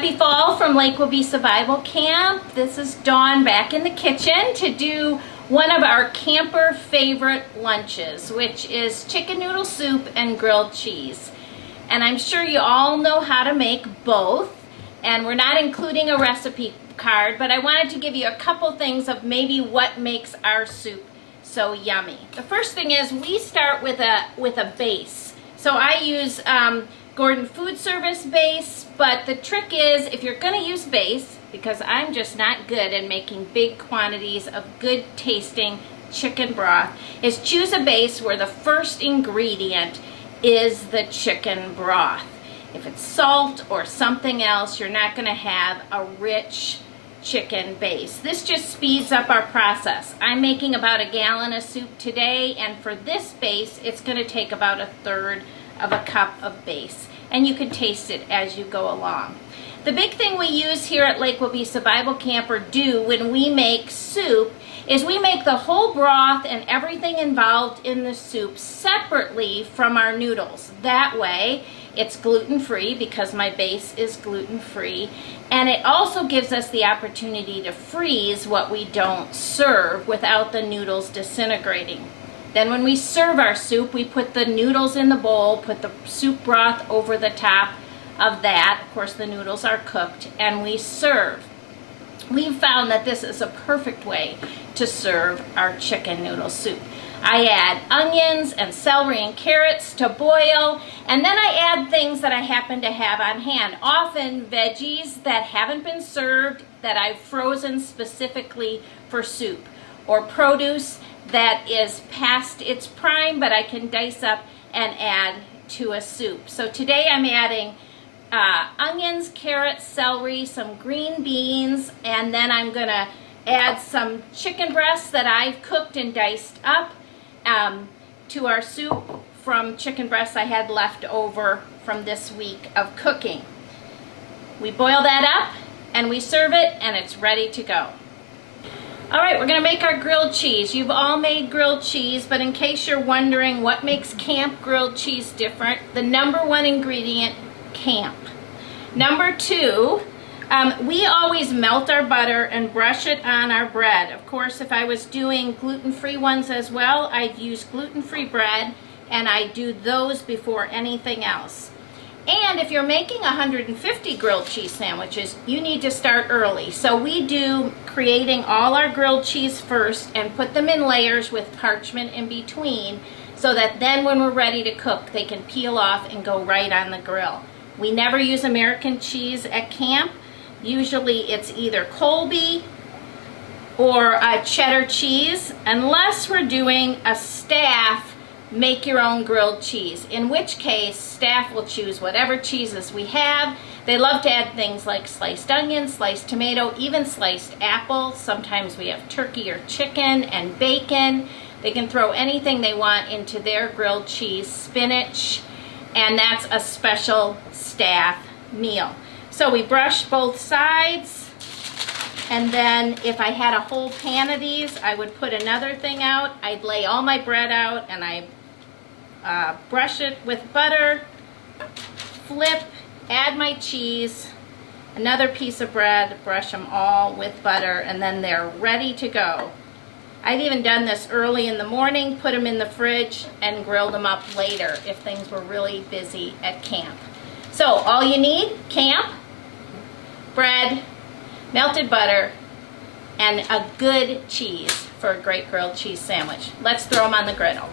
Happy fall from Lake Wabeesa Bible Camp. This is Dawn back in the kitchen to do one of our camper favorite lunches, which is chicken noodle soup and grilled cheese. And I'm sure you all know how to make both, and we're not including a recipe card, but I wanted to give you a couple things of maybe what makes our soup so yummy. The first thing is we start with a base. So I use Gordon Food Service base, but the trick is if you're going to use base, because I'm just not good at making big quantities of good tasting chicken broth, is choose a base where the first ingredient is the chicken broth. If it's salt or something else, you're not going to have a rich chicken base. This just speeds up our process. I'm making about a gallon of soup today, and for this base it's going to take about a third of a cup of base, and you can taste it as you go along. The big thing we use here at Lake Wabeesa Bible Camp, or do when we make soup, is we make the whole broth and everything involved in the soup separately from our noodles. That way it's gluten-free because my base is gluten-free, and it also gives us the opportunity to freeze what we don't serve without the noodles disintegrating. Then when we serve our soup, we put the noodles in the bowl, put the soup broth over the top of that. Of course, the noodles are cooked, and we serve. We've found that this is a perfect way to serve our chicken noodle soup. I add onions and celery and carrots to boil, and then I add things that I happen to have on hand. Often veggies that haven't been served that I've frozen specifically for soup, or produce that is past its prime but I can dice up and add to a soup. So today I'm adding onions, carrots, celery, some green beans, and then I'm gonna add some chicken breasts that I've cooked and diced up to our soup from chicken breasts I had left over from this week of cooking. We boil that up and we serve it, and it's ready to go. All right, we're gonna make our grilled cheese. You've all made grilled cheese, but in case you're wondering what makes camp grilled cheese different, the number one ingredient, camp. Number two, we always melt our butter and brush it on our bread. Of course, if I was doing gluten-free ones as well, I'd use gluten-free bread, and I do those before anything else. And if you're making 150 grilled cheese sandwiches, you need to start early. So we do creating all our grilled cheese first and put them in layers with parchment in between, so that then when we're ready to cook, they can peel off and go right on the grill. We never use American cheese at camp. Usually it's either Colby or a cheddar cheese, unless we're doing a staff make your own grilled cheese, in which case staff will choose whatever cheeses we have. They love to add things like sliced onion, sliced tomato, even sliced apple. Sometimes we have turkey or chicken and bacon. They can throw anything they want into their grilled cheese, spinach, and that's a special staff meal. So we brush both sides, and then if I had a whole pan of these, I would put another thing out. I'd lay all my bread out, and I brush it with butter, flip, add my cheese, another piece of bread, brush them all with butter, and then they're ready to go. I've even done this early in the morning, put them in the fridge, and grilled them up later if things were really busy at camp. So all you need, camp, bread, melted butter, and a good cheese for a great grilled cheese sandwich. Let's throw them on the griddle.